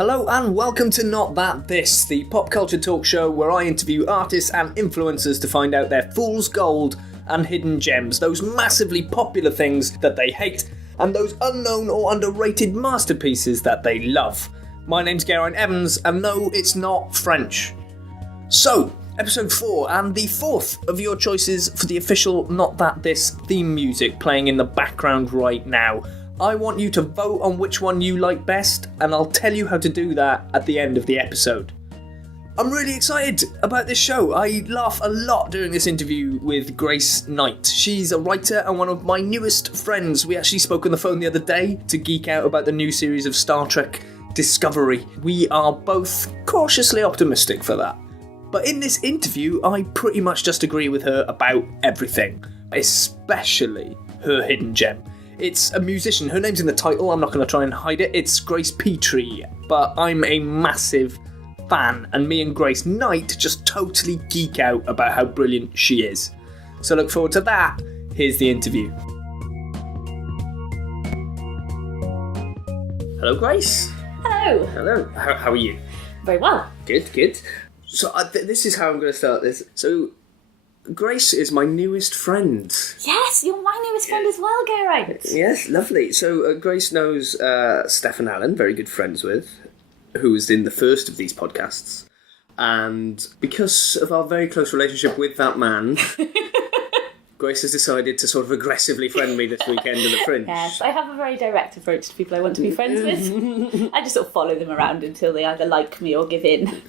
Hello and welcome to Not That This, the pop culture talk show where I interview artists and influencers to find out their fool's gold and hidden gems, those massively popular things that they hate, and those unknown or underrated masterpieces that they love. My name's Geraint Evans, and no, it's not French. So, episode 4, and the fourth of your choices for the official Not That This theme music playing in the background right now. I want you to vote on which one you like best, and I'll tell you how to do that at the end of the episode. I'm really excited about this show. I laugh a lot during this interview with Grace Knight. She's a writer and one of my newest friends. We actually spoke on the phone the other day to geek out about the new series of Star Trek Discovery. We are both cautiously optimistic for that. But in this interview, I pretty much just agree with her about everything, especially her hidden gem. It's a musician. Her name's in the title. I'm not going to try and hide it. It's Grace Petrie, but I'm a massive fan, and me and Grace Knight just totally geek out about how brilliant she is. So look forward to that. Here's the interview. Hello, Grace. Hello. Hello. How are you? Very well. Good. So this is how I'm going to start this. So Grace is my newest friend. Yes, you're my newest friend as well, Geraint. Yes, lovely. So Grace knows Stefan Allen, very good friends with, who was in the first of these podcasts. And because of our very close relationship with that man, Grace has decided to sort of aggressively friend me this weekend at the Fringe. Yes, I have a very direct approach to people I want to be friends with. I just sort of follow them around until they either like me or give in.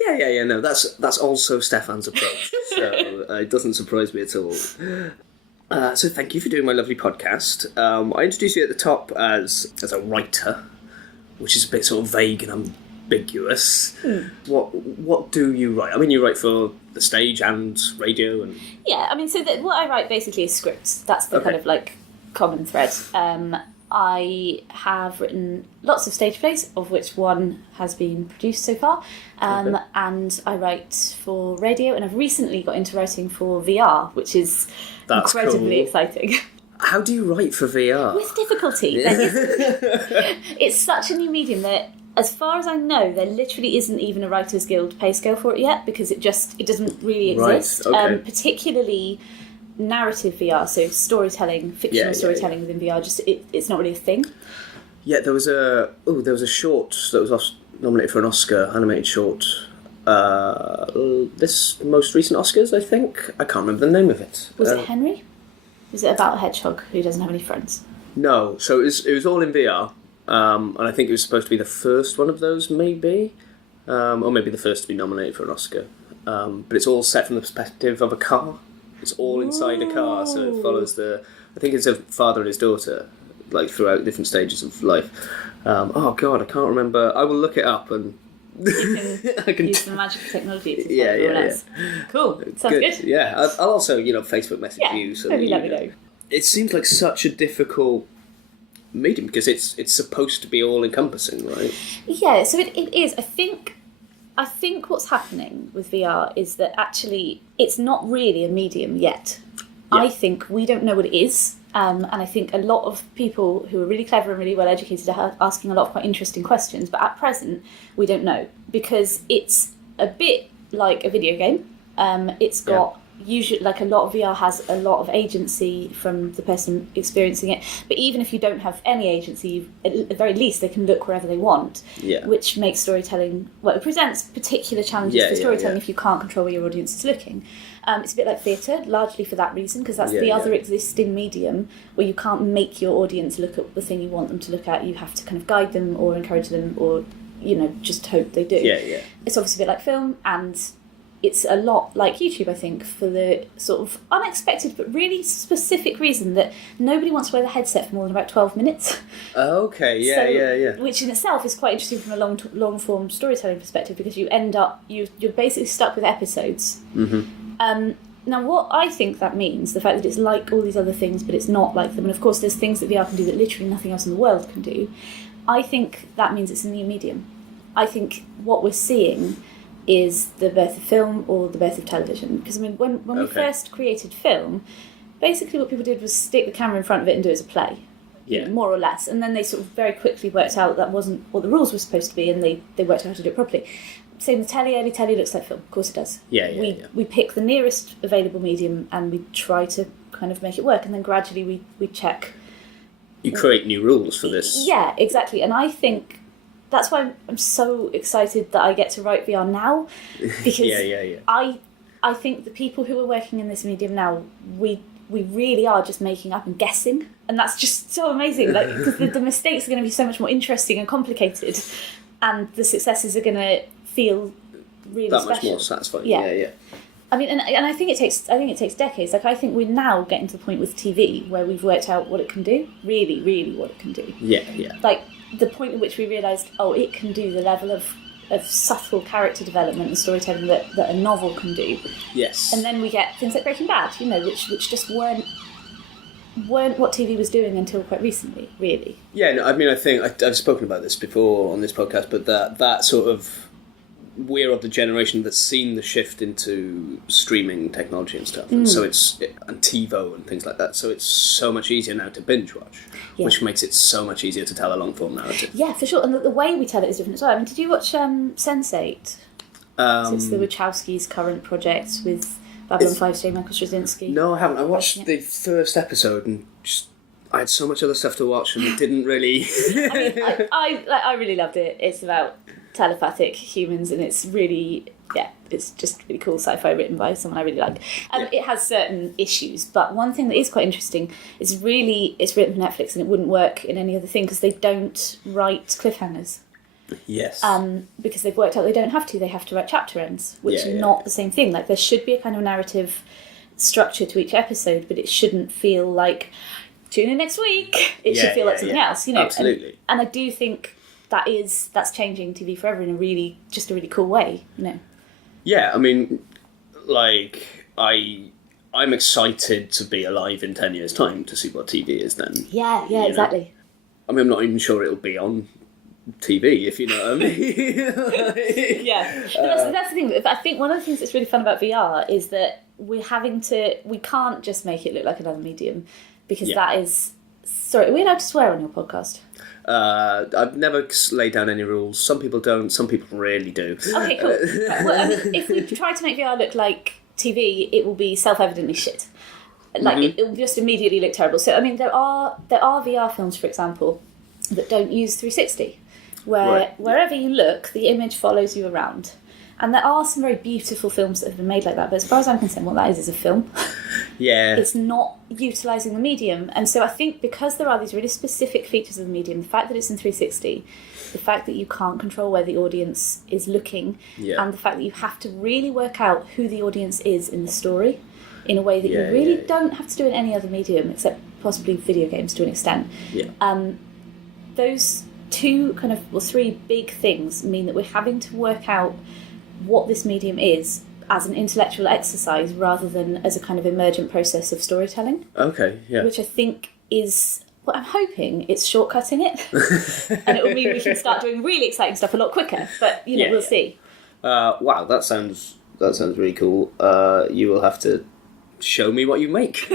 Yeah, no, that's also Stefan's approach, so it doesn't surprise me at all. So thank you for doing my lovely podcast. I introduced you at the top as a writer, which is a bit sort of vague and ambiguous. What do you write? I mean, you write for the stage and radio and... Yeah, I mean, so what I write basically is scripts. That's the kind of, common thread. I have written lots of stage plays, of which one has been produced so far, and I write for radio, and I've recently got into writing for VR, which is incredibly exciting. How do you write for VR? With difficulty. It's such a new medium that, as far as I know, there literally isn't even a Writers Guild pay scale for it yet, because it doesn't really exist. Right, okay. Particularly narrative VR, so storytelling, fictional storytelling within VR, just it's not really a thing. Yeah, there was a short that was nominated for an Oscar, animated short. This most recent Oscars, I think. I can't remember the name of it. Was it Henry? Was it about a hedgehog who doesn't have any friends? No, so it was all in VR, and I think it was supposed to be the first one of those, maybe, or maybe the first to be nominated for an Oscar. But it's all set from the perspective of a car. It's all inside a car, so it follows I think it's a father and his daughter, throughout different stages of life. Oh God, I can't remember. I will look it up and... I can use the magic of technology to yeah. else. Cool, sounds good. Yeah, I'll also, Facebook message you. So maybe let me know. It seems like such a difficult medium, because it's supposed to be all-encompassing, right? Yeah, so it is. I think what's happening with VR is that actually it's not really a medium yet. Yeah. I think we don't know what it is. And I think a lot of people who are really clever and really well educated are asking a lot of quite interesting questions. But at present, we don't know, because it's a bit like a video game. It's got... Usually, a lot of VR has a lot of agency from the person experiencing it, but even if you don't have any agency, at the very least they can look wherever they want, which makes storytelling, it presents particular challenges for storytelling if you can't control where your audience is looking. It's a bit like theatre, largely for that reason, because that's the other existing medium where you can't make your audience look at the thing you want them to look at. You have to kind of guide them or encourage them, or just hope they do. It's obviously a bit like film, and it's a lot like YouTube, I think, for the sort of unexpected but really specific reason that nobody wants to wear the headset for more than about 12 minutes. Okay, yeah. Which in itself is quite interesting from a long-form storytelling perspective, because you end up, you're basically stuck with episodes. Mm-hmm. Now, what I think that means, the fact that it's like all these other things, but it's not like them, and of course there's things that VR can do that literally nothing else in the world can do, I think that means it's a new medium. I think what we're seeing is the birth of film or the birth of television. Because, I mean, when we first created film, basically what people did was stick the camera in front of it and do it as a play. more or less. And then they sort of very quickly worked out that wasn't what the rules were supposed to be, and they worked out how to do it properly. Same with telly. Early telly looks like film. Of course it does. We pick the nearest available medium and we try to kind of make it work, and then gradually we check. You create new rules for this. Yeah, exactly. And I think that's why I'm so excited that I get to write VR now, because I think the people who are working in this medium now, we really are just making up and guessing, and that's just so amazing. Like, because the mistakes are going to be so much more interesting and complicated, and the successes are going to feel really that special. much more satisfying. Yeah. I mean, and I think it takes decades. Like, I think we're now getting to the point with TV where we've worked out what it can do, really, really what it can do. Yeah. Like, the point at which we realised, it can do the level of subtle character development and storytelling that a novel can do. Yes. And then we get things like Breaking Bad, which just weren't what TV was doing until quite recently, really. Yeah, no, I mean, I think I've spoken about this before on this podcast, but that sort of, we're of the generation that's seen the shift into streaming technology and stuff, and so and TiVo and things like that. So it's so much easier now to binge watch, which makes it so much easier to tell a long form narrative. Yeah, for sure. And the way we tell it is different as well. I mean, did you watch Sense8? So it's the Wachowskis' current project with Babylon 5's J. Michael Straczynski. No, I haven't. I watched the first episode and I had so much other stuff to watch and it didn't really. I really loved it. It's about telepathic humans, and it's really, it's just really cool sci-fi written by someone I really like. It has certain issues, but one thing that is quite interesting is it's written for Netflix, and it wouldn't work in any other thing because they don't write cliffhangers. Yes. Because they've worked out they don't have to. They have to write chapter ends, which is not the same thing. Like, there should be a kind of narrative structure to each episode, but it shouldn't feel like tune in next week. It should feel like something else, Absolutely. And I do think that's changing TV forever in a really cool way, Yeah, I mean, like, I'm excited to be alive in 10 years' time to see what TV is then. Yeah, exactly. I mean, I'm not even sure it'll be on TV, if you know what I mean. But that's the thing. I think one of the things that's really fun about VR is that we can't just make it look like another medium, because that is... Sorry, are we allowed to swear on your podcast? I've never laid down any rules. Some people don't, some people really do. Okay, cool. Right, well, I mean, if we try to make VR look like TV, it will be self-evidently shit. Like, it will just immediately look terrible. So, I mean, there are VR films, for example, that don't use 360, where wherever you look, the image follows you around. And there are some very beautiful films that have been made like that, but as far as I'm concerned, what that is a film. Yeah. It's not utilising the medium. And so I think because there are these really specific features of the medium, the fact that it's in 360, the fact that you can't control where the audience is looking, and the fact that you have to really work out who the audience is in the story in a way that you really don't have to do in any other medium, except possibly video games to an extent. Those three big things mean that we're having to work out what this medium is as an intellectual exercise rather than as a kind of emergent process of storytelling. Okay, yeah. Which I think is what I'm hoping it's shortcutting it. And it will mean we can start doing really exciting stuff a lot quicker. But, we'll see. Wow, that sounds really cool. You will have to show me what you make.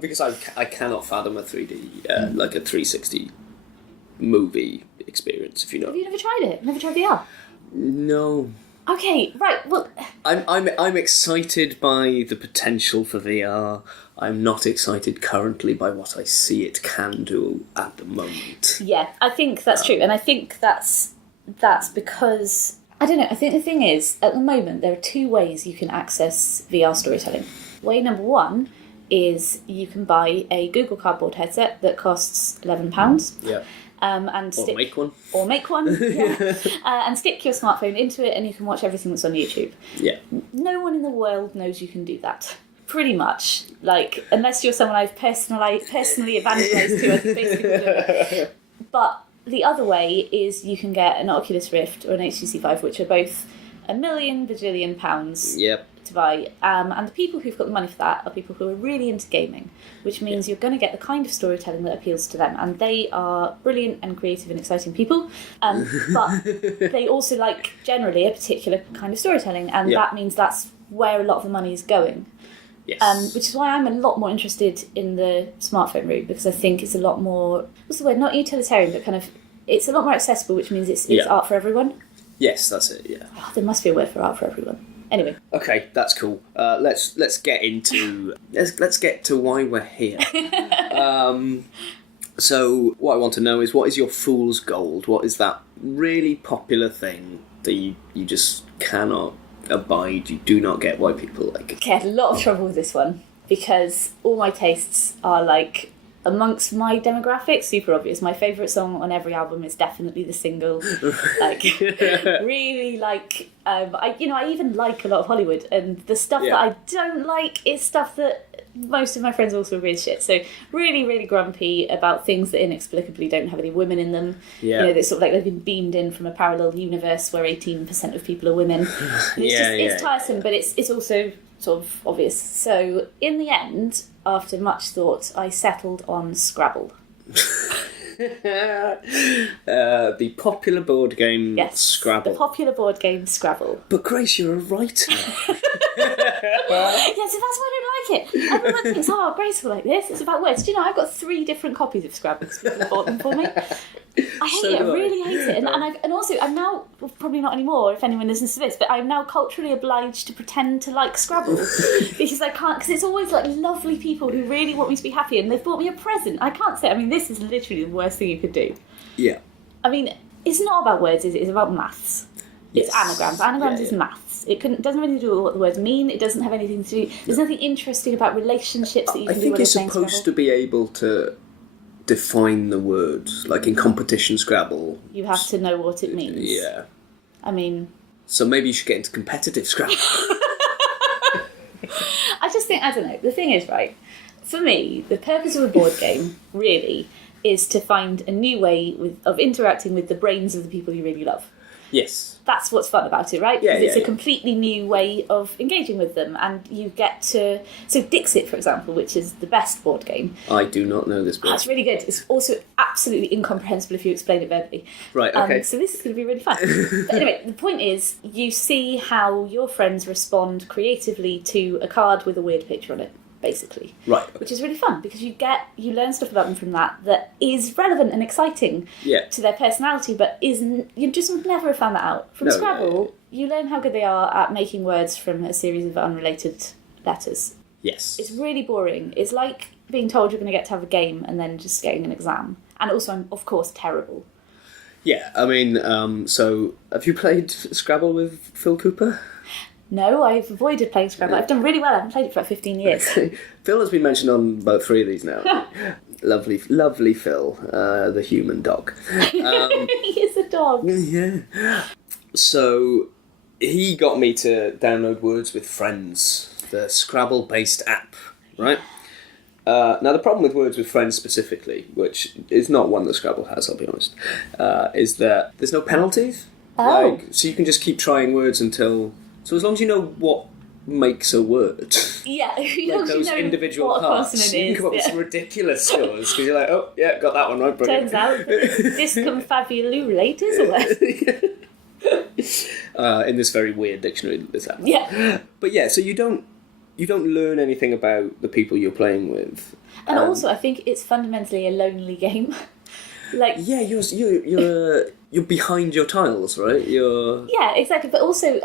Because I cannot fathom a 3D, like a 360 movie experience, if you know. Have you never tried it? Never tried VR? No. Okay, right. Well, I'm excited by the potential for VR. I'm not excited currently by what I see it can do at the moment. Yeah, I think that's true, and I think that's because I don't know. I think the thing is, at the moment, there are two ways you can access VR storytelling. Way number one is you can buy a Google Cardboard headset that costs £11. Yeah. Or make one, and stick your smartphone into it, and you can watch everything that's on YouTube. Yeah. No one in the world knows you can do that. Pretty much, like, unless you're someone I've personally evangelised to, I basically do it. But the other way is you can get an Oculus Rift or an HTC Vive, which are both £1 million bajillion pounds. Yep. To buy, and the people who've got the money for that are people who are really into gaming, which means you're going to get the kind of storytelling that appeals to them, and they are brilliant and creative and exciting people, but they also like generally a particular kind of storytelling, and that means that's where a lot of the money is going. Yes. Which is why I'm a lot more interested in the smartphone route, because I think it's a lot more, what's the word, not utilitarian, but kind of, it's a lot more accessible, which means it's art for everyone. Yes, that's it, yeah. Oh, there must be a word for art for everyone. Anyway. Okay, that's cool. Let's get into let's get to why we're here. So what I want to know is, what is your fool's gold? What is that really popular thing that you just cannot abide? You do not get why people like it. Okay, I had a lot of trouble with this one because all my tastes are like amongst my demographics, super obvious. My favourite song on every album is definitely the single. Like, really like. I even like a lot of Hollywood, and the stuff that I don't like is stuff that most of my friends also agree is shit. So really, really grumpy about things that inexplicably don't have any women in them. Yeah. You know, they're sort of like they've been beamed in from a parallel universe where 18% of people are women. It's tiresome, but it's also sort of obvious. So in the end, after much thought, I settled on Scrabble. The popular board game Scrabble. The popular board game Scrabble. But Grace, you're a writer. Yeah, so that's why I don't like it. Everyone thinks, Grace will like this. It's about words. Do you know, I've got 3 different copies of Scrabble because people bought them for me. I hate it. I really hate it. And also, I'm now, well, probably not anymore if anyone listens to this, but I'm now culturally obliged to pretend to like Scrabble because I can't, because it's always like lovely people who really want me to be happy and they've bought me a present. I can't say, this is literally the worst thing you could do. Yeah. It's not about words, is it? It's about maths. Yes. It's anagrams. Anagrams is maths. It doesn't have anything to do with what the words mean. It doesn't have anything to do... There's nothing interesting about relationships that you can do when you're playing Scrabble. I think you're supposed to be able to define the words. Like in competition Scrabble. You have to know what it means. Yeah. So maybe you should get into competitive Scrabble. I just think, I don't know. The thing is, right, for me, the purpose of a board game, really, is to find a new way of interacting with the brains of the people you really love. Yes. That's what's fun about it, right? Yeah, because it's a completely new way of engaging with them, and you get to... So Dixit, for example, which is the best board game. I do not know this board. It's really good. It's also absolutely incomprehensible if you explain it verbally. Right, okay. So this is going to be really fun. But anyway, the point is, you see how your friends respond creatively to a card with a weird picture on it, basically. Right. Okay. Which is really fun, because you learn stuff about them from that is relevant and exciting to their personality, but you just would never have found that out. From Scrabble, you learn how good they are at making words from a series of unrelated letters. Yes. It's really boring. It's like being told you're going to get to have a game and then just getting an exam. And also, I'm, of course, terrible. Yeah, so have you played Scrabble with Phil Cooper? No, I've avoided playing Scrabble. I've done really well. I haven't played it for about 15 years. Phil has been mentioned on about 3 of these now. Lovely Phil, the human dog. He is a dog. Yeah. So he got me to download Words with Friends, the Scrabble-based app, right? Now, the problem with Words with Friends specifically, which is not one that Scrabble has, I'll be honest, is that there's no penalties. Oh. So you can just keep trying words until... So as long as you know what makes a word, yeah, like those individual parts, you can come up with some ridiculous scores, because you're like, oh, yeah, got that one right, brilliant. Turns out disconfabululators in this very weird dictionary that this happens. Yeah. But yeah, so you don't learn anything about the people you're playing with. And also, I think it's fundamentally a lonely game. Like, yeah, you're behind your tiles, right? Yeah, exactly. But also,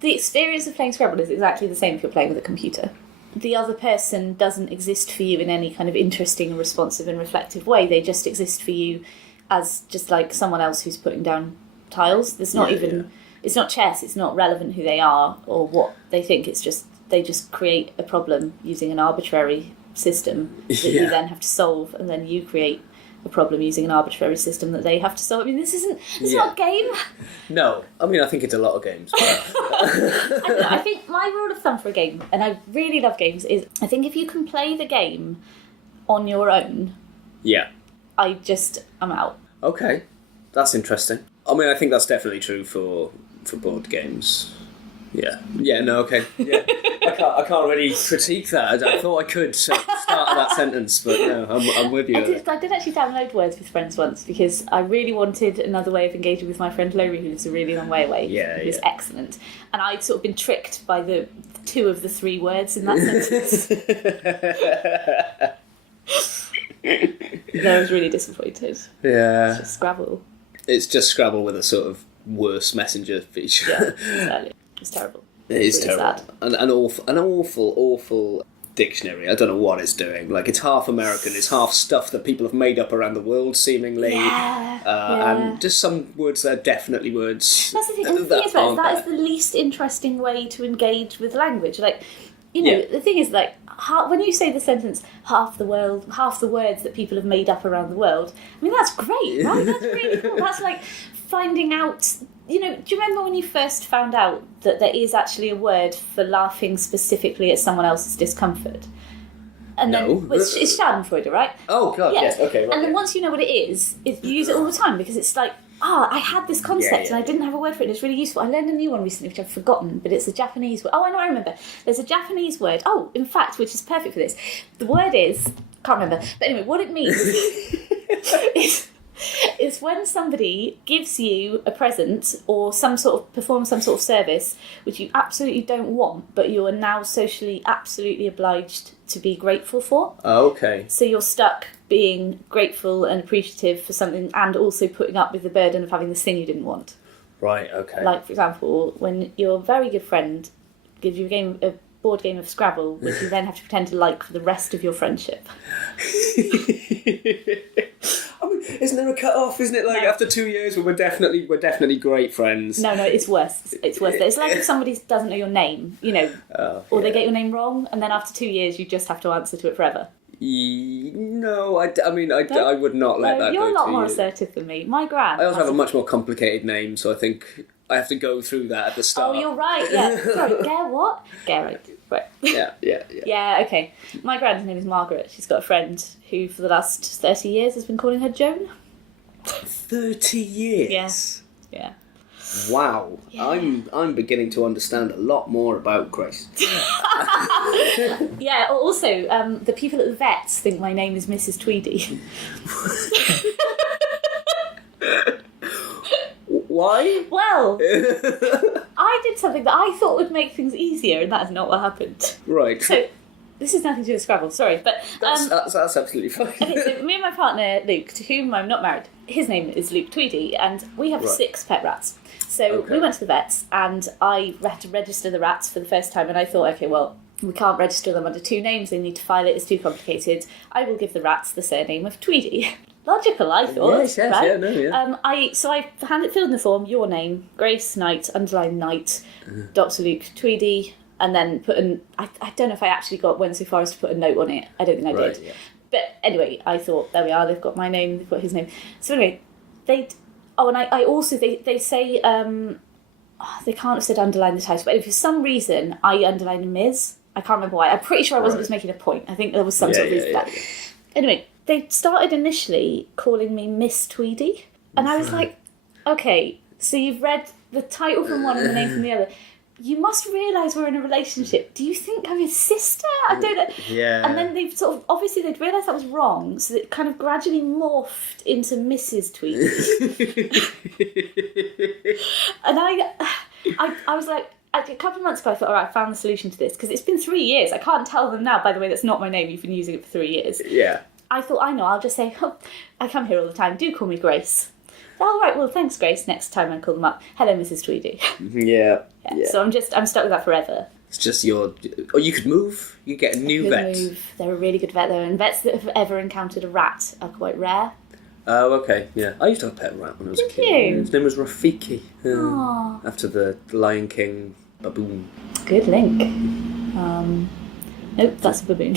the experience of playing Scrabble is exactly the same if you're playing with a computer. The other person doesn't exist for you in any kind of interesting, responsive and reflective way. They just exist for you as just like someone else who's putting down tiles. There's not it's not chess, it's not relevant who they are or what they think. It's just, they just create a problem using an arbitrary system that you then have to solve, and then you create a problem using an arbitrary system that they have to solve. This is not a game. No, I think it's a lot of games. But... I don't know, I think my rule of thumb for a game, and I really love games, is I think if you can play the game on your own, I'm out. Okay, that's interesting. I think that's definitely true for board games. Yeah. Yeah, no, okay. Yeah. I can't really critique that. I thought I could start that sentence, but no, I'm with you. I did actually download Words with Friends once because I really wanted another way of engaging with my friend Lori, who lives a really long way away. Yeah, who's excellent. And I'd sort of been tricked by the 2 of the 3 words in that sentence. I was really disappointed. Yeah. It's just Scrabble. It's just Scrabble with a sort of worse messenger feature. Yeah, exactly. It's terrible. It is really terrible. Sad. An awful dictionary. I don't know what it's doing. Like, it's half American, it's half stuff that people have made up around the world, seemingly. And just some words that are definitely words. That's the thing. And the thing is, that is the least interesting way to engage with language. Like, you know, the thing is, like, when you say the sentence, half the words that people have made up around the world, I mean, that's great, right? That's really cool. That's like finding out, you know, do you remember when you first found out that there is actually a word for laughing specifically at someone else's discomfort? And then it's Schadenfreude, right? Oh, God, yes, okay. Right, and then once you know what it is, you use it all the time because it's like, I had this concept and I didn't have a word for it and it's really useful. I learned a new one recently which I've forgotten, but it's a Japanese word. Oh, I know, I remember. There's a Japanese word, in fact, which is perfect for this. The word is, can't remember, but anyway, what it means is when somebody gives you a present or performs some sort of service which you absolutely don't want, but you are now socially absolutely obliged to be grateful for. Oh, okay. So you're stuck being grateful and appreciative for something and also putting up with the burden of having this thing you didn't want. Right, okay. Like, for example, when your very good friend gives you a board game of Scrabble, which you then have to pretend to like for the rest of your friendship. I mean, isn't there a cut-off? Isn't it like after 2 years we're definitely great friends? No, it's worse. It's worse. It's like if somebody doesn't know your name, you know, or they get your name wrong, and then after 2 years you just have to answer to it forever. No, I would not let that go. You're a lot more years. Assertive than me. My gran. I also have a much more complicated name, so I think I have to go through that at the start. Oh, you're right. Yeah. Sorry, what? Geraint. Right. Yeah. Yeah, okay. My gran's name is Margaret. She's got a friend who, for the last 30 years, has been calling her Joan. 30 years? Yes. Yeah. Wow. Yeah. I'm beginning to understand a lot more about Grace. Yeah, also, the people at the vets think my name is Mrs. Tweedy. Why? Well, I did something that I thought would make things easier, and that is not what happened. Right. So, this has nothing to do with Scrabble, sorry, but... That's absolutely fine. Okay, so me and my partner, Luke, to whom I'm not married, his name is Luke Tweedy, and we have 6 pet rats. So we went to the vets, and I had to register the rats for the first time, and I thought, okay, well, we can't register them under 2 names, they need to file it, it's too complicated. I will give the rats the surname of Tweedy. Logical, I thought. Yes, right? yeah, no, yeah. I filled in the form, your name, Grace Knight, underline Knight, Dr. Luke Tweedy, and then put I don't know if I actually went so far as to put a note on it. I don't think I did. Yeah. But anyway, I thought, there we are, they've got my name, they've got his name. So anyway, they say, they can't have said underline the title, but for some reason, I underlined a Ms. I can't remember why. I'm pretty sure I wasn't just making a point. I think there was some sort of reason for that. Anyway, they started initially calling me Miss Tweedy, and I was like, okay, so you've read the title from one and the name from the other. You must realise we're in a relationship. Do you think I'm his sister? I don't know. Yeah. And then they'd realised that was wrong, so it kind of gradually morphed into Mrs. Tweedy. And I was like, a couple of months ago I thought, all right, I found the solution to this, because it's been 3 years. I can't tell them now, by the way, that's not my name, you've been using it for 3 years. Yeah. I thought, I know, I'll just say, I come here all the time, do call me Grace. Oh, right, well, thanks, Grace. Next time I call them up, hello, Mrs. Tweedy. Yeah. So I'm stuck with that forever. It's just you could move, you get a new vet. Move. They're a really good vet, though, and vets that have ever encountered a rat are quite rare. Oh, okay, yeah. I used to have a pet rat when I was a kid. Did you? His name was Rafiki. After the Lion King baboon. Good link. Nope, that's a baboon.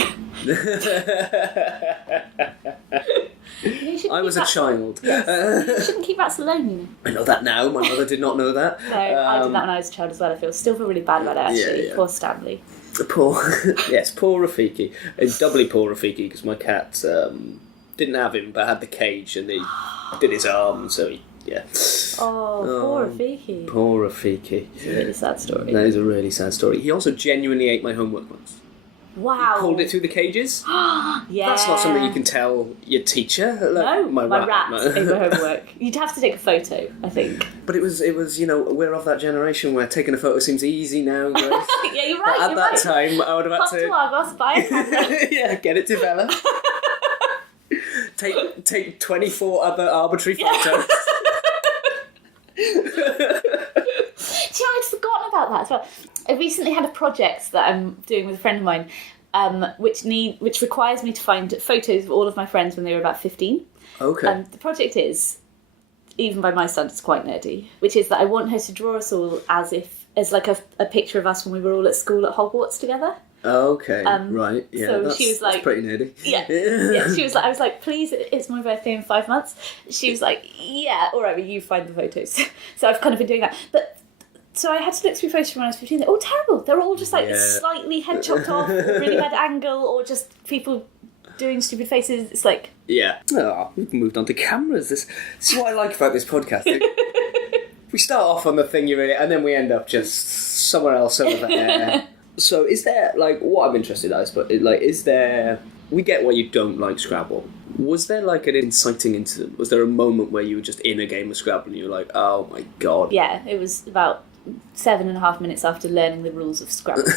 I was a child. Yes. You shouldn't keep rats alone, you know. I know that now. My mother did not know that. No, I did that when I was a child as well. I still feel really bad about it, actually. Yeah. Poor Stanley. Poor Rafiki. Doubly poor Rafiki, because my cat didn't have him, but had the cage, and he did his arm, so he Yeah. Oh, poor Rafiki. Poor Rafiki. It's a really sad story. That is a really sad story. He also genuinely ate my homework once. Wow. He pulled it through the cages. Yeah. That's not something you can tell your teacher. Like, No, my rat ate my rat. homework. You'd have to take a photo, I think. But it was, we're of that generation where taking a photo seems easy now, Grace. Yeah, you're right. But at that time, I would have Pop had to Argos, buy a camera. yeah, get it developed. Take 24 other arbitrary photos. See, I'd forgotten about that as well. I recently had a project that I'm doing with a friend of mine, which requires me to find photos of all of my friends when they were about 15. Okay. The project is, even by my standards, quite nerdy, which is that I want her to draw us all as like a picture of us when we were all at school at Hogwarts together. Okay, right, yeah. So that's, she was like, that's pretty nerdy. Yeah, yeah. She was like, I was like, please, it's my birthday in 5 months. She was like, yeah, all right, well, you find the photos. So I've kind of been doing that, but. So I had to look through photos from when I was 15. They're all terrible. They're all just like slightly head chopped off, or really bad angle, or just people doing stupid faces. It's like... Yeah. Oh, we've moved on to cameras. This is what I like about this podcast. We start off on the thing you really... And then we end up just somewhere else over there. So is there, like, what I'm interested in is, but, like, is there... We get why you don't like Scrabble. Was there, like, an inciting incident? Was there a moment where you were just in a game of Scrabble and you were like, oh my god? Yeah, it was about 7.5 minutes after learning the rules of Scrabble. And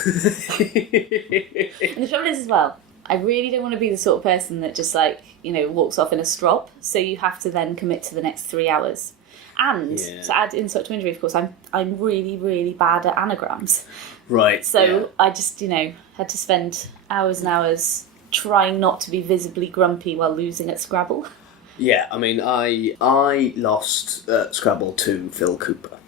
the trouble is as well, I really don't want to be the sort of person that just like, walks off in a strop, so you have to then commit to the next 3 hours. And to add insult to injury, of course, I'm really, really bad at anagrams. Right. So I just, had to spend hours and hours trying not to be visibly grumpy while losing at Scrabble. Yeah, I mean, I lost Scrabble to Phil Cooper.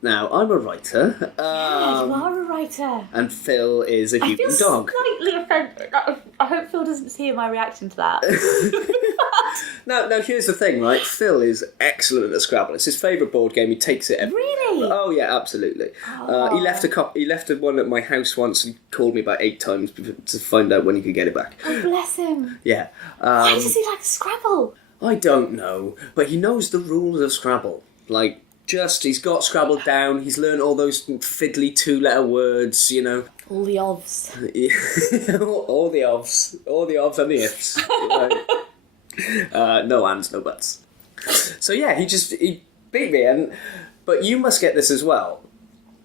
Now, I'm a writer. Yeah, you are a writer. And Phil is a human dog. I feel slightly offended. I hope Phil doesn't hear my reaction to that. Now, here's the thing, right? Phil is excellent at Scrabble. It's his favourite board game. He takes it everywhere. Really? Oh, yeah, absolutely. He left one at my house once and called me about 8 times to find out when he could get it back. Oh, bless him. Yeah. Why does he like Scrabble? I don't know, but he knows the rules of Scrabble. Like... he's got Scrabble down, he's learned all those fiddly 2-letter words, All the ovs. all the ovs and the ifs. No ands, no buts. So yeah, he beat me, but you must get this as well,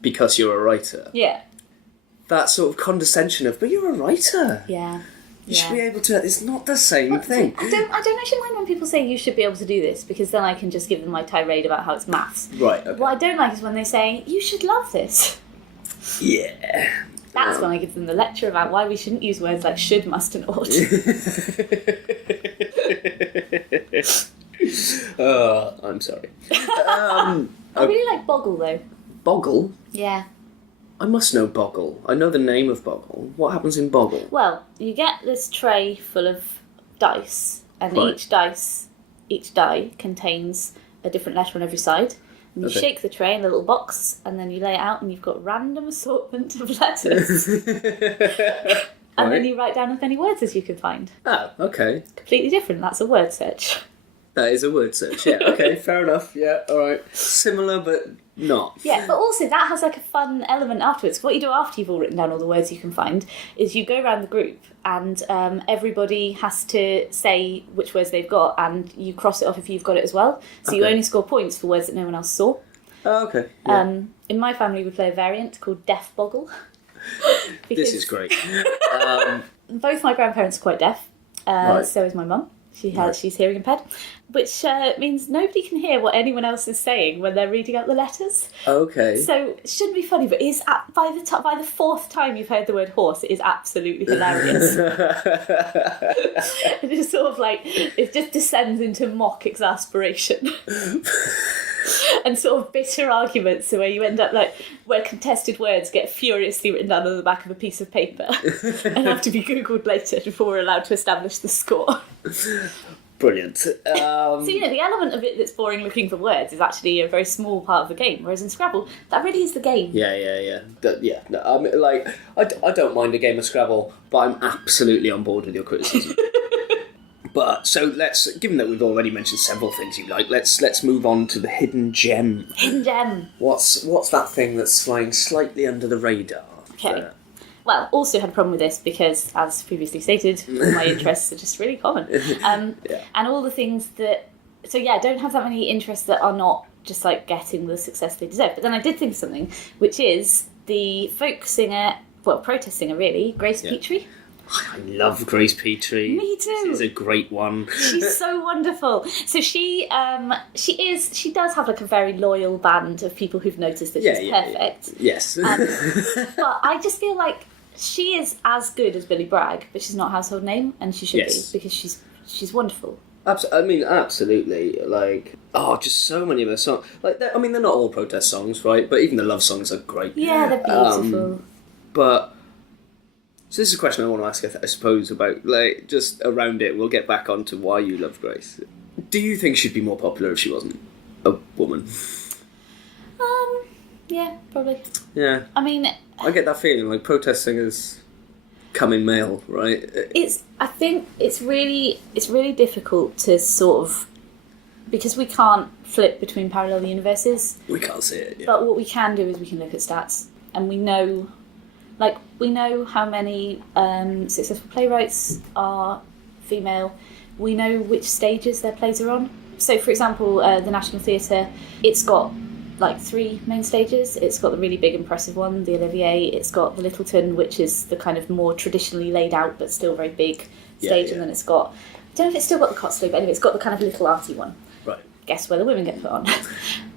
because you're a writer. Yeah. That sort of condescension of, but you're a writer. Yeah. You should be able to... It's not the same thing. I don't actually mind when people say you should be able to do this, because then I can just give them my tirade about how it's maths. Right, okay. What I don't like is when they say, you should love this. Yeah. That's when I give them the lecture about why we shouldn't use words like should, must and ought. I'm sorry. I really like Boggle, though. Boggle? Yeah. I must know Boggle. I know the name of Boggle. What happens in Boggle? Well, you get this tray full of dice, and Right. each die contains a different letter on every side. And you shake the tray in a little box, and then you lay it out, and you've got random assortment of letters. And then you write down as many words as you can find. Oh, okay. Completely different. That's a word search. That is a word search, yeah. Okay, fair enough. Yeah, alright. Similar, but not. Yeah, but also that has like a fun element afterwards. What you do after you've all written down all the words you can find is you go around the group and everybody has to say which words they've got, and you cross it off if you've got it as well. So you only score points for words that no one else saw. Oh, okay. Yeah. In my family we play a variant called Deaf Boggle. This is great. Both my grandparents are quite deaf. Right. So is my mum. She's hearing impaired, which means nobody can hear what anyone else is saying when they're reading out the letters. Okay. So it shouldn't be funny, but by the fourth time you've heard the word horse, it is absolutely hilarious. It is sort of like it just descends into mock exasperation. And sort of bitter arguments where you end up like where contested words get furiously written down on the back of a piece of paper and have to be Googled later before we're allowed to establish the score. Brilliant. So, the element of it that's boring looking for words is actually a very small part of the game, whereas in Scrabble, that really is the game. Yeah. I don't mind a game of Scrabble, but I'm absolutely on board with your criticism. But so given that we've already mentioned several things you like, let's move on to the hidden gem. Hidden gem. What's that thing that's flying slightly under the radar? Okay. Well, also had a problem with this because, as previously stated, all my interests are just really common. And all the things that... So yeah, I don't have that many interests that are not just like getting the success they deserve. But then I did think of something, which is the folk singer, well, protest singer really, Grace Petrie. I love Grace Petrie. Me too. This is a great one. She's so wonderful. So she does have like a very loyal band of people who've noticed that she's perfect. Yeah. Yes. But I just feel like she is as good as Billy Bragg, but she's not a household name, and she should be, because she's wonderful. Absolutely. Like, just so many of her songs. Like, they're not all protest songs, right? But even the love songs are great. Yeah, they're beautiful. But so this is a question I want to ask, I suppose, about like just around it. We'll get back onto why you love Grace. Do you think she'd be more popular if she wasn't a woman? Yeah, probably. Yeah. I mean, I get that feeling like protest singers come in male, right? I think it's really difficult to sort of, because we can't flip between parallel universes. We can't see it. Yeah. But what we can do is we can look at stats, and we know how many successful playwrights are female. We know which stages their plays are on. So, for example, the National Theatre, it's got like 3 main stages. It's got the really big, impressive one, the Olivier. It's got the Littleton, which is the kind of more traditionally laid out but still very big stage. And then it's got, I don't know if it's still got the Cotswold, but anyway, it's got the kind of little arty one. Right. Guess where the women get put on.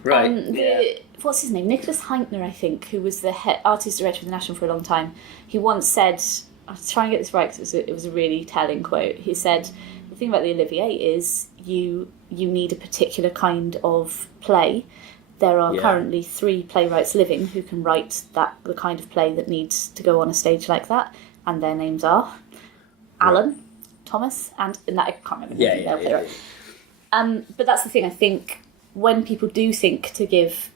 Right. What's his name? Nicholas Heinkner, I think, who was the head artist director of the National for a long time. He once said, I'll try and get this right because it was a really telling quote. He said, the thing about the Olivier is you need a particular kind of play. There are currently 3 playwrights living who can write the kind of play that needs to go on a stage like that, and their names are Alan, Thomas, and that I can't remember. But that's the thing. I think when people do think to give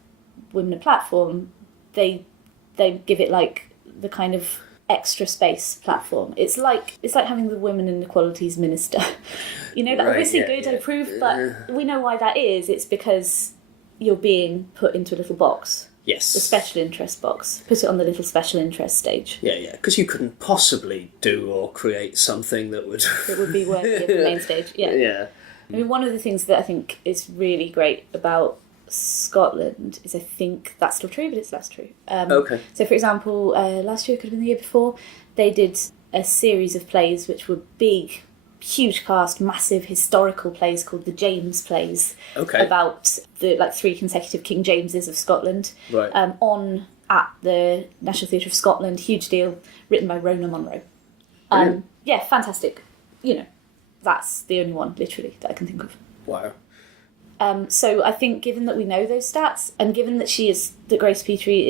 women a platform, they give it like the kind of extra space platform. It's like having the Women and Equalities Minister. Obviously good, I approve, but we know why that is. It's because you're being put into a little box. Yes. The special interest box. Put it on the little special interest stage. Yeah, because you couldn't possibly do or create something that would... It would be worthy of the main stage, yeah. I mean, one of the things that I think is really great about Scotland is I think that's still true, but it's less true. Okay. So, for example, last year, could have been the year before, they did a series of plays which were big, huge cast, massive historical plays called the James Plays. Okay. About the 3 consecutive King Jameses of Scotland. Right. On at the National Theatre of Scotland, huge deal, written by Rona Munro. Yeah, fantastic. That's the only one, literally, that I can think of. Wow. So I think, given that we know those stats, and given that Grace Petrie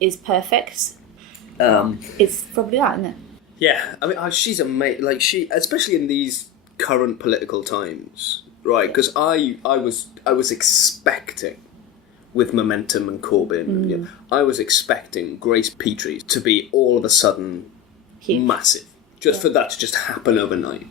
is perfect, it's probably that, isn't it? Yeah, I mean, she's amazing. Like, especially in these current political times, right? Because I was expecting, with Momentum and Corbyn, I was expecting Grace Petrie to be all of a sudden massive, just for that to just happen overnight,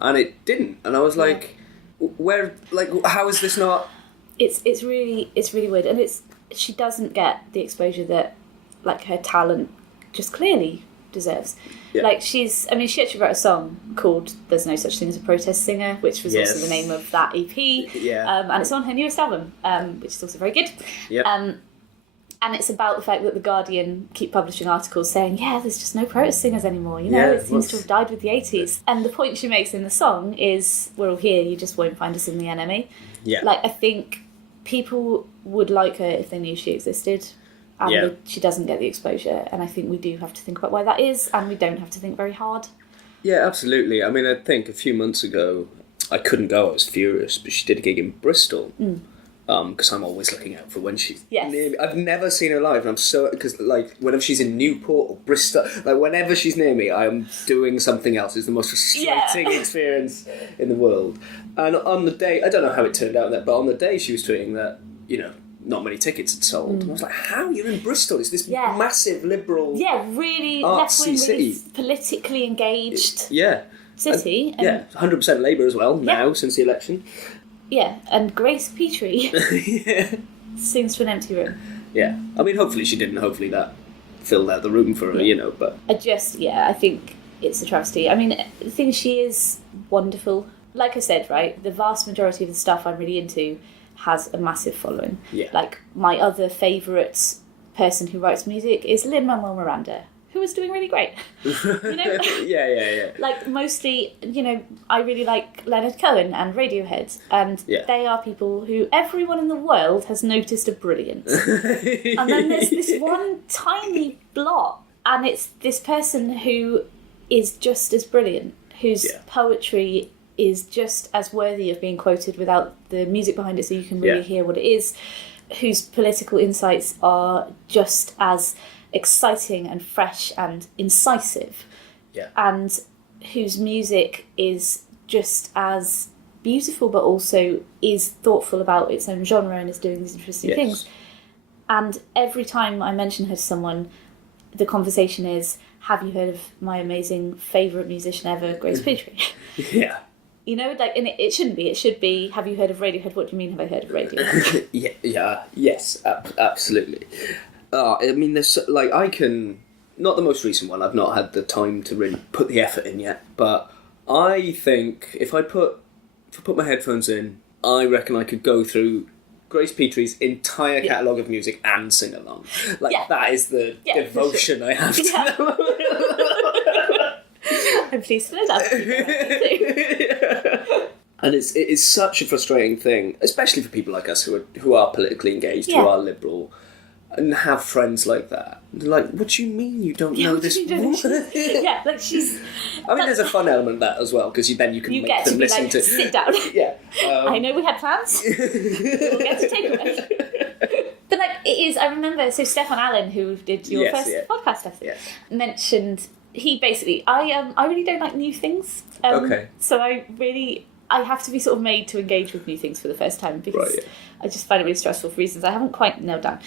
and it didn't. And I was like, where? Like, how is this not? It's really weird, and she doesn't get the exposure that like her talent just clearly deserves. Yeah. Like she actually wrote a song called "There's No Such Thing as a Protest Singer," which was also the name of that EP. Yeah. And it's on her newest album, which is also very good. Yeah. And it's about the fact that The Guardian keep publishing articles saying, there's just no protest singers anymore, it seems to have died with the 80s. And the point she makes in the song is, we're all here, you just won't find us in the enemy. Yeah. Like, I think people would like her if they knew she existed. And she doesn't get the exposure. And I think we do have to think about why that is, and we don't have to think very hard. Yeah, absolutely. I mean, I think a few months ago, I couldn't go, I was furious, but she did a gig in Bristol. Because I'm always looking out for when she's near me. I've never seen her live, and I'm so... Because, like, whenever she's in Newport or Bristol, like, whenever she's near me, I'm doing something else. It's the most frustrating experience in the world. And on the day... I don't know how it turned out, but on the day she was tweeting that, not many tickets had sold. And I was like, how? You're in Bristol? It's this massive liberal... Yeah, really left-wing, really politically engaged. city. And 100% Labour as well, now, since the election. Yeah, and Grace Petrie sings to an empty room. Yeah, I mean, hopefully she didn't. Hopefully that filled out the room for her, but... I think it's a travesty. I mean, the thing is, she is wonderful. Like I said, right, the vast majority of the stuff I'm really into has a massive following. Yeah. Like, my other favourite person who writes music is Lin-Manuel Miranda, who is doing really great. Yeah. Like, mostly, I really like Leonard Cohen and Radiohead, and they are people who everyone in the world has noticed are brilliant. And then there's this one tiny blot, and it's this person who is just as brilliant, whose poetry is just as worthy of being quoted without the music behind it so you can really hear what it is, whose political insights are just as exciting and fresh and incisive, and whose music is just as beautiful but also is thoughtful about its own genre and is doing these interesting things. And every time I mention her to someone, the conversation is, have you heard of my amazing favourite musician ever, Grace Petrie? Yeah. And it shouldn't be. It should be, have you heard of Radiohead? What do you mean, have I heard of Radiohead? Yes, absolutely. I mean, there's, I can... Not the most recent one, I've not had the time to really put the effort in yet, but I think if I put my headphones in, I reckon I could go through Grace Petrie's entire catalogue of music and sing along. That is the devotion I have to them. I'm pleased to know that. And it is such a frustrating thing, especially for people like us who are politically engaged, who are liberal, and have friends like that. They're like, what do you mean you don't know this woman? She's... I mean, there's a fun element of that as well, because then you can make them listen to... sit down. Yeah. I know we had plans. We'll get to takeaway. But, it is... I remember... So, Stefan Allen, who did your first podcast episode, mentioned... He basically... I really don't like new things. Okay. So, I have to be sort of made to engage with new things for the first time, because I just find it really stressful for reasons I haven't quite nailed down.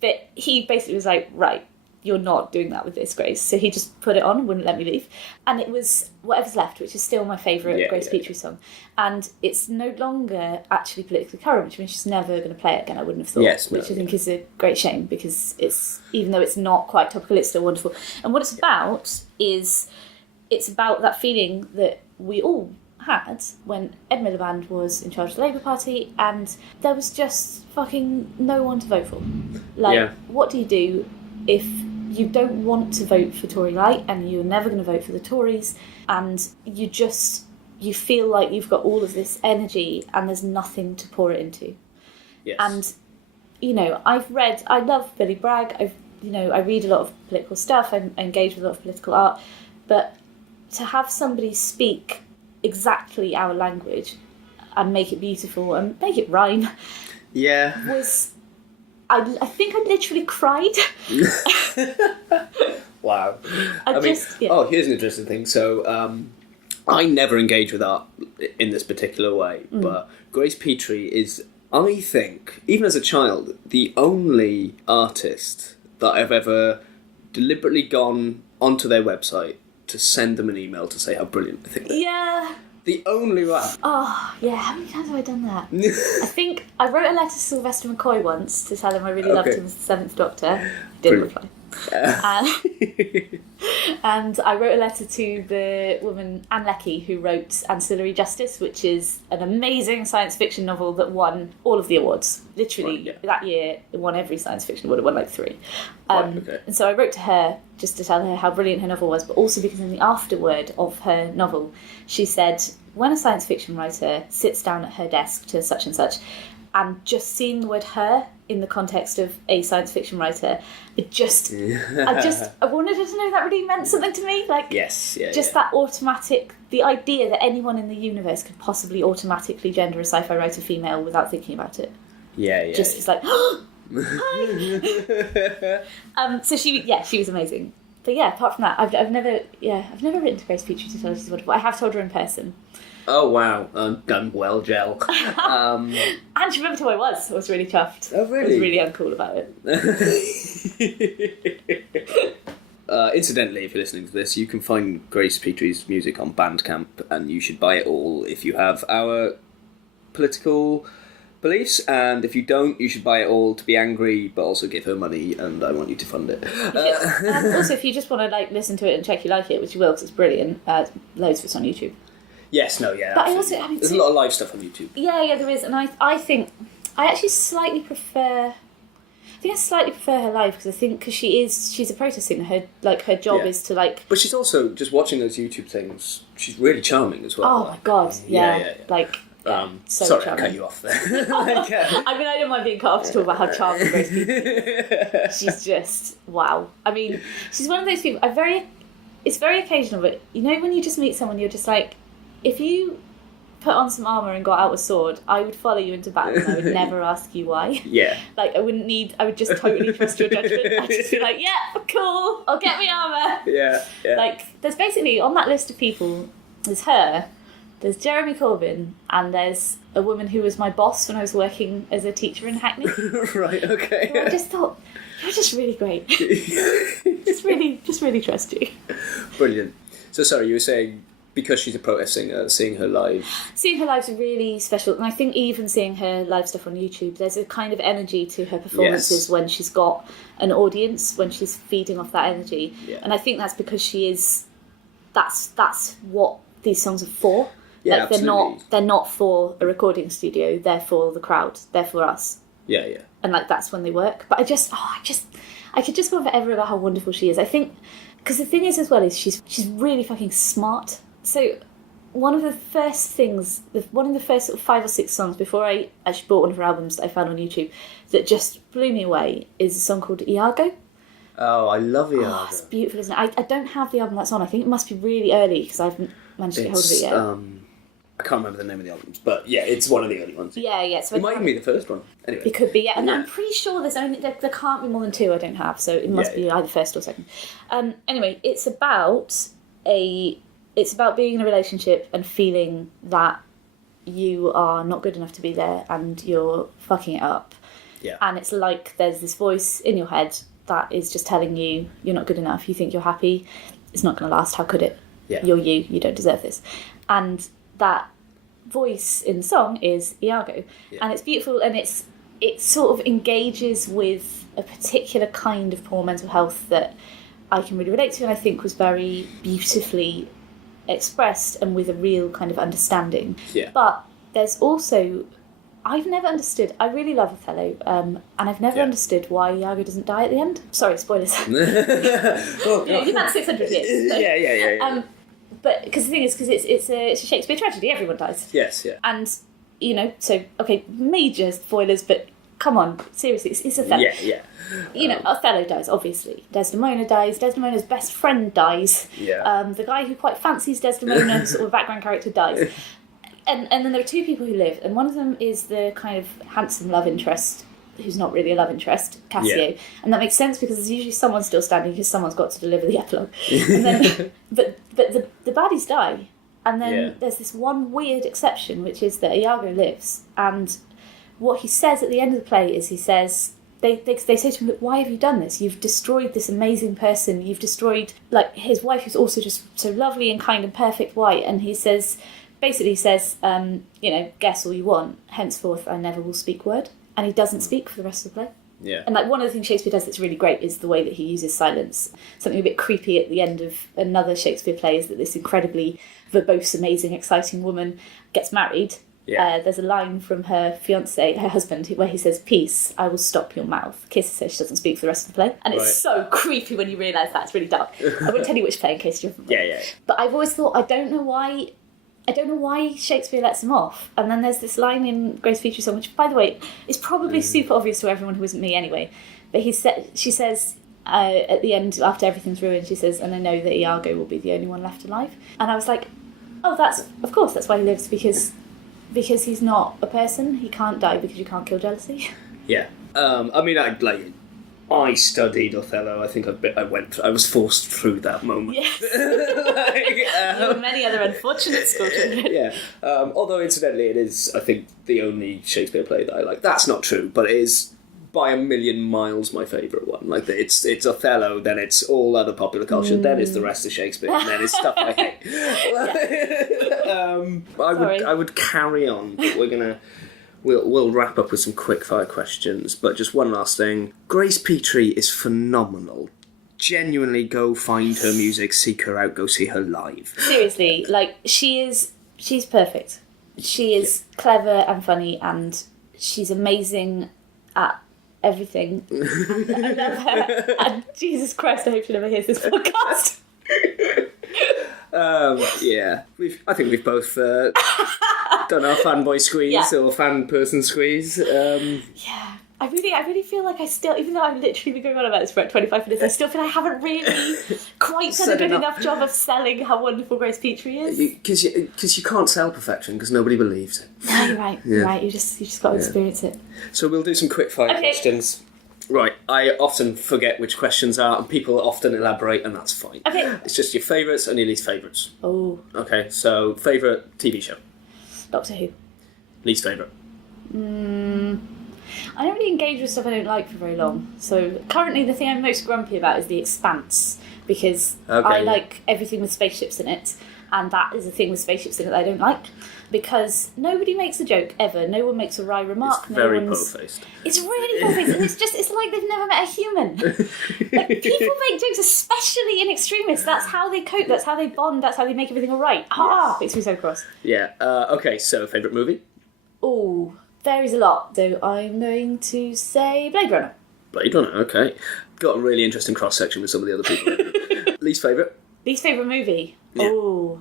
But he basically was like, right, you're not doing that with this, Grace. So he just put it on and wouldn't let me leave. And it was Whatever's Left, which is still my favourite Grace Petrie song. And it's no longer actually politically current, which means she's never going to play it again, I wouldn't have thought. I think is a great shame, because it's, even though it's not quite topical, it's still wonderful. And what it's about is, it's about that feeling that we all had when Ed Miliband was in charge of the Labour Party and there was just fucking no one to vote for. What do you do if you don't want to vote for Tory Light and you're never going to vote for the Tories, and you feel like you've got all of this energy and there's nothing to pour it into? And I love Billy Bragg. I read a lot of political stuff, I engage with a lot of political art, but to have somebody speak exactly our language and make it beautiful and make it rhyme was... I think I literally cried. Wow. Here's an interesting thing. So I never engage with art in this particular way, but Grace Petrie is, I think, even as a child, the only artist that I've ever deliberately gone onto their website to send them an email to say how brilliant I think they are. Yeah. The only one. Oh, yeah. How many times have I done that? I think I wrote a letter to Sylvester McCoy once to tell him I really loved him as the Seventh Doctor. Didn't reply. And I wrote a letter to the woman Anne Leckie, who wrote Ancillary Justice, which is an amazing science fiction novel that won all of the awards. Literally, that year, it won every science fiction award. It won like 3. And so I wrote to her just to tell her how brilliant her novel was, but also because in the afterword of her novel, she said, when a science fiction writer sits down at her desk to such and such, and just seeing the word her in the context of a science fiction writer, I wanted her to know that really meant something to me. That automatic, the idea that anyone in the universe could possibly automatically gender a sci-fi writer female without thinking about it. It's like, hi! So she was amazing. But apart from that, I've never written to Grace Petrie to tell her she's wonderful. I have told her in person. Oh, wow. Done well, Gel. And she remembered who I was. I was really chuffed. Oh, really? I was really uncool about it. Incidentally, if you're listening to this, you can find Grace Petrie's music on Bandcamp, and you should buy it all if you have our political beliefs, and if you don't, you should buy it all to be angry, but also give her money, and I want you to fund it. Also, if you just want to listen to it and check you like it, which you will, because it's brilliant, loads of it's on YouTube. Yes, no, yeah. But there's a lot of live stuff on YouTube. Yeah, there is, and I think I actually slightly prefer. I slightly prefer her live because she's a protest singer. Her job is to But she's also just watching those YouTube things. She's really charming as well. Oh my god, yeah. So sorry, charming. I cut you off there. I mean, I don't mind being cut off to talk about how charming Grace Petrie. She's just wow. I mean, she's one of those people. It's very occasional, but you know when you just meet someone, you're just like, if you put on some armour and got out a sword, I would follow you into battle and I would never ask you why. Yeah. I would just totally trust your judgment. I'd just be like, yeah, cool, I'll get my armour. Yeah. There's basically, on that list of people, there's her, there's Jeremy Corbyn, and there's a woman who was my boss when I was working as a teacher in Hackney. Right, okay. So I just thought, you're just really great. just really trust you. Brilliant. So sorry, you were saying, because she's a protest singer, seeing her live... Seeing her live's really special, and I think even seeing her live stuff on YouTube, there's a kind of energy to her performances when she's got an audience, when she's feeding off that energy. Yeah. And I think that's because she is... That's what these songs are for. Yeah, they're not for a recording studio, they're for the crowd, they're for us. Yeah. And that's when they work. But I could just go on forever about how wonderful she is. I think... Because the thing is as well is she's really fucking smart. So one of the first sort of 5 or 6 songs before I actually bought one of her albums that I found on YouTube that just blew me away is a song called Iago. Oh, I love Iago. Oh, it's beautiful, isn't it? I don't have the album that's on. I think it must be really early because I haven't managed to get hold of it yet. I can't remember the name of the albums, but yeah, it's one of the early ones. Yeah. So it might even be the first one. Anyway, it could be. Yeah, and I'm pretty sure there can't be more than 2 I don't have, so it must be either first or second. Anyway, it's about being in a relationship and feeling that you are not good enough to be there and you're fucking it up. Yeah. And it's like there's this voice in your head that is just telling you you're not good enough, you think you're happy, it's not going to last, how could it? Yeah. You're you don't deserve this. And that voice in the song is Iago. Yeah. And it's beautiful, and it sort of engages with a particular kind of poor mental health that I can really relate to, and I think was very beautifully expressed and with a real kind of understanding. Yeah. But there's also, I've never understood, I really love Othello, and I've never understood why Iago doesn't die at the end. Sorry, spoilers. You've had 600 years. So. Yeah. But because the thing is, because it's a Shakespeare tragedy, everyone dies. Yes, yeah. And, so, okay, major spoilers, but come on, seriously, it's Othello. Yeah. Othello dies, obviously. Desdemona dies. Desdemona's best friend dies. Yeah. The guy who quite fancies Desdemona, sort of background character, dies. And then there are 2 people who live, and one of them is the kind of handsome love interest, who's not really a love interest, Cassio. Yeah. And that makes sense because there's usually someone still standing because someone's got to deliver the epilogue. And then, but the baddies die. And then there's this one weird exception, which is that Iago lives. And what he says at the end of the play is he says... They say to him, look, why have you done this? You've destroyed this amazing person. You've destroyed, his wife who's also just so lovely and kind and perfect white. And he says, guess all you want. Henceforth, I never will speak word. And he doesn't speak for the rest of the play. Yeah. And one of the things Shakespeare does that's really great is the way that he uses silence. Something a bit creepy at the end of another Shakespeare play is that this incredibly verbose, amazing, exciting woman gets married. Yeah. There's a line from her husband, where he says, "Peace, I will stop your mouth." Kisses her, she doesn't speak for the rest of the play. And it's so creepy when you realise that. It's really dark. I won't tell you which play in case you're... Yeah. But I've always thought, I don't know why Shakespeare lets him off. And then there's this line in Grace Petrie's song, which, by the way, is probably super obvious to everyone who isn't me anyway. But she says... at the end, after everything's ruined, she says, "And I know that Iago will be the only one left alive." And I was like, oh, that's why he lives, because he's not a person. He can't die because you can't kill jealousy. Yeah. I studied Othello. I think I was forced through that moment. Yes. You and many other unfortunate school children. Yeah. Although, incidentally, it is, I think, the only Shakespeare play that I like. That's not true, but it is by a million miles my favourite one. Like, it's Othello, then it's all other popular culture, then it's the rest of Shakespeare, and then it's stuff I hate. I would carry on, but we'll wrap up with some quick-fire questions. But just one last thing. Grace Petrie is phenomenal. Genuinely go find her music, seek her out, go see her live. Seriously, like, she's perfect. She is clever and funny, and she's amazing at everything. I love her. And Jesus Christ, I hope she never hears this podcast. Yeah. I think we've both done our fanboy squeeze or fan person squeeze. Yeah. I really feel like I still, even though I've literally been going on about this for 25 minutes, I still feel I haven't really quite done a good enough job of selling how wonderful Grace Petrie is. Because you can't sell perfection, because nobody believes it. No, you're right. Yeah. You're right. You just got to experience it. So we'll do some quick fire questions. Right, I often forget which questions are, and people often elaborate, and that's fine. Okay. It's just your favourites and your least favourites. Oh. Okay, so favourite TV show? Doctor Who. Least favourite? I don't really engage with stuff I don't like for very long. So currently the thing I'm most grumpy about is The Expanse, because I like everything with spaceships in it, and that is a thing with spaceships in it that I don't like, because nobody makes a joke ever. No one makes a wry remark. It's very po-faced. It's really po-faced, and it's like they've never met a human. Like, people make jokes, especially in extremists. That's how they cope. That's how they bond. That's how they make everything all right. Makes me so cross. Yeah. Okay. So favourite movie? Oh, varies a lot. So I'm going to say Blade Runner. Blade Runner. Okay. Got a really interesting cross section with some of the other people. Least favourite? Least favourite movie? Yeah. Oh.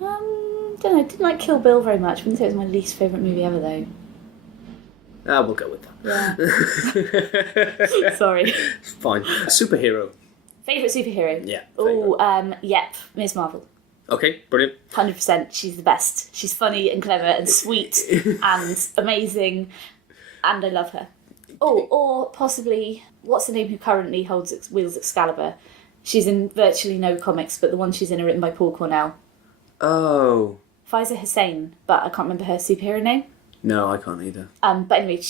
Don't know. Didn't like Kill Bill very much. I wouldn't say it was my least favourite movie ever, though. We'll go with that. Yeah. Sorry. Fine. Superhero? Favourite superhero? Yeah. Oh, yep. Ms. Marvel. Okay, brilliant. 100%. She's the best. She's funny and clever and sweet and amazing, and I love her. Oh, or possibly, what's the name who currently wields Excalibur? She's in virtually no comics, but the one she's in are written by Paul Cornell. Oh. Faiza Hussein, but I can't remember her superhero name. No, I can't either. But anyway,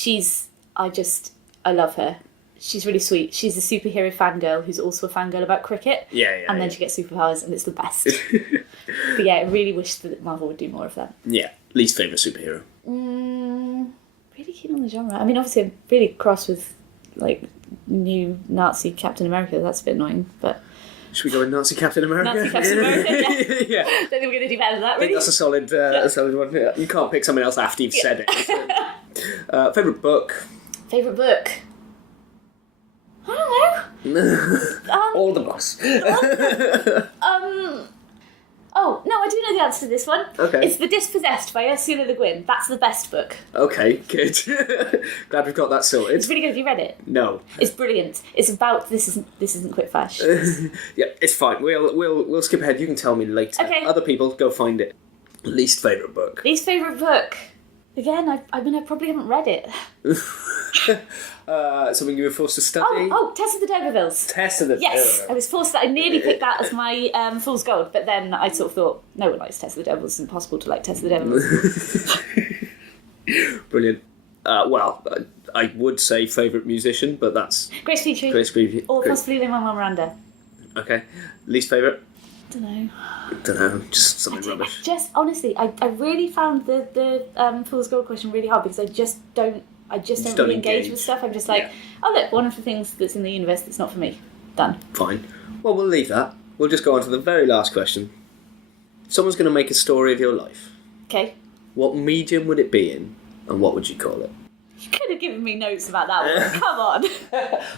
I love her. She's really sweet. She's a superhero fangirl who's also a fangirl about cricket. Yeah. And then she gets superpowers, and it's the best. But yeah, I really wish that Marvel would do more of that. Yeah. Least favourite superhero? Really keen on the genre. I mean, obviously I'm really cross with, like, new Nazi Captain America. That's a bit annoying, but... Should we go with Nazi Captain America? Nazi Captain America, yeah. Yeah. Don't think we're going to do better than that, I really. think that's a solid one. Yeah. You can't pick something else after you've said it. Favourite book? Favourite book? I don't know. All the books. Oh, no, I do know the answer to this one. Okay. It's The Dispossessed by Ursula Le Guin. That's the best book. Okay, good. Glad we've got that sorted. It's really good. Have you read it? No. It's brilliant. It's about... This isn't quick fash. Yeah, it's fine. We'll skip ahead. You can tell me later. Okay. Other people, go find it. Least favourite book? Least favourite book? Again, I probably haven't read it. Something you were forced to study? Tess of the D'Urbervilles. Tess of the Yes, I was forced to. I nearly picked that as my fool's gold, but then I sort of thought, no one likes Tess of the D'Urbervilles. It's impossible to like Tess of the D'Urbervilles. Brilliant. I would say favourite musician, but that's... Grace Petrie. Or possibly Lin-Manuel Miranda. Okay. Least favourite? Don't know, just something rubbish. Honestly, I really found the fool's gold question really hard, because I just don't really engage with stuff. I'm just like, oh look, one of the things that's in the universe that's not for me. Done. Fine. Well, we'll leave that. We'll just go on to the very last question. Someone's going to make a story of your life. Okay. What medium would it be in, and what would you call it? You could have given me notes about that one. Come on.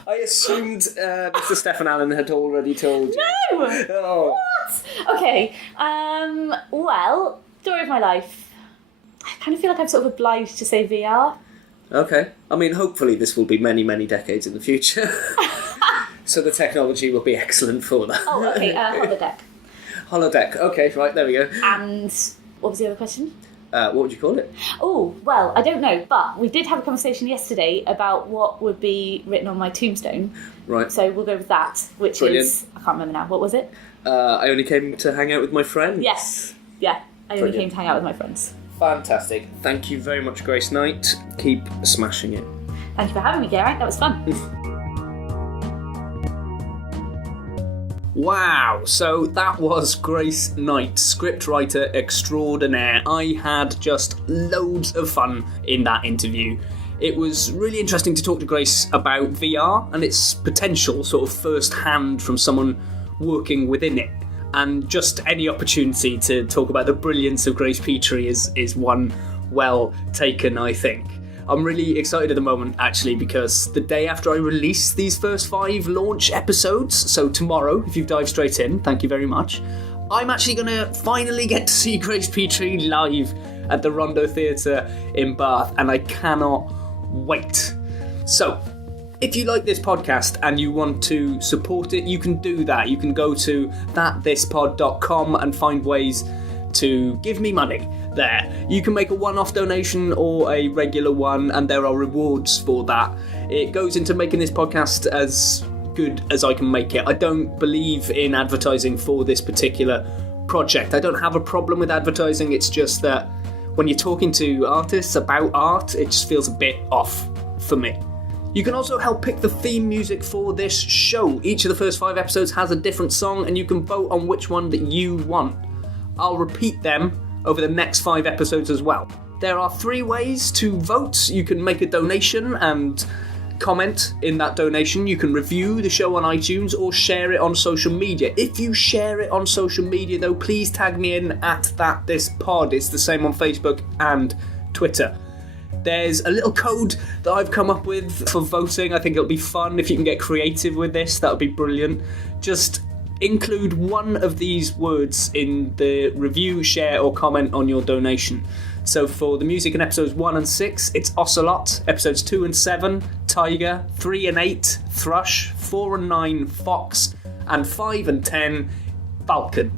I assumed Mr. Stefan Allen had already told you. No! Oh. What? Okay. Well, story of my life. I kind of feel like I'm sort of obliged to say VR. Okay. I mean, hopefully this will be many, many decades in the future. So the technology will be excellent for that. Oh, okay. Holodeck. Holodeck. Okay, right, there we go. And what was the other question? What would you call it? Oh, well, I don't know, but we did have a conversation yesterday about what would be written on my tombstone. Right. So we'll go with that, which Brilliant. is... I can't remember now. What was it? I only came to hang out with my friends. Yes. Yeah, I only came to hang out with my friends. Fantastic. Thank you very much, Grace Knight. Keep smashing it. Thank you for having me, Geraint. That was fun. Wow, so that was Grace Knight, scriptwriter extraordinaire. I had just loads of fun in that interview. It was really interesting to talk to Grace about VR and its potential sort of first-hand from someone working within it. And just any opportunity to talk about the brilliance of Grace Petrie is one well taken, I think. I'm really excited at the moment, actually, because the day after I release these first 5 launch episodes, so tomorrow, if you've dived straight in, thank you very much, I'm actually going to finally get to see Grace Petrie live at the Rondo Theatre in Bath, and I cannot wait. So, if you like this podcast and you want to support it, you can do that. You can go to thatthispod.com and find ways to give me money there. You can make a one-off donation or a regular one, and there are rewards for that. It goes into making this podcast as good as I can make it. I don't believe in advertising for this particular project. I don't have a problem with advertising, it's just that when you're talking to artists about art, it just feels a bit off for me. You can also help pick the theme music for this show. Each of the first 5 episodes has a different song, and you can vote on which one that you want. I'll repeat them over the next 5 episodes as well. There are 3 ways to vote. You can make a donation and comment in that donation. You can review the show on iTunes or share it on social media. If you share it on social media, though, please tag me in at thatthispod. It's the same on Facebook and Twitter. There's a little code that I've come up with for voting. I think it'll be fun if you can get creative with this. That would be brilliant. Just include one of these words in the review, share or comment on your donation. So for the music in episodes 1 and 6, it's Ocelot. Episodes 2 and 7, Tiger. 3 and 8, Thrush. 4 and 9, Fox. And 5 and 10, Falcon.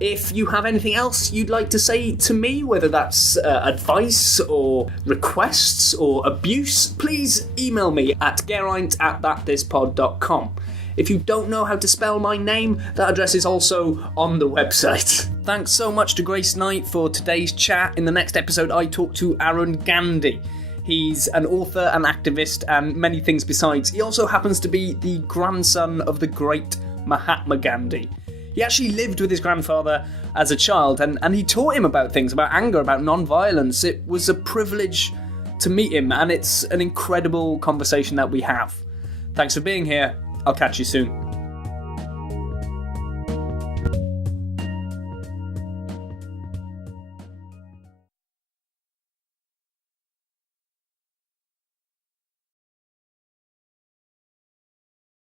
If you have anything else you'd like to say to me, whether that's advice or requests or abuse, please email me at geraint@thatthispod.com. If you don't know how to spell my name, that address is also on the website. Thanks so much to Grace Knight for today's chat. In the next episode, I talk to Arun Gandhi. He's an author, an activist, and many things besides. He also happens to be the grandson of the great Mahatma Gandhi. He actually lived with his grandfather as a child, and he taught him about things, about anger, about non-violence. It was a privilege to meet him, and it's an incredible conversation that we have. Thanks for being here. I'll catch you soon.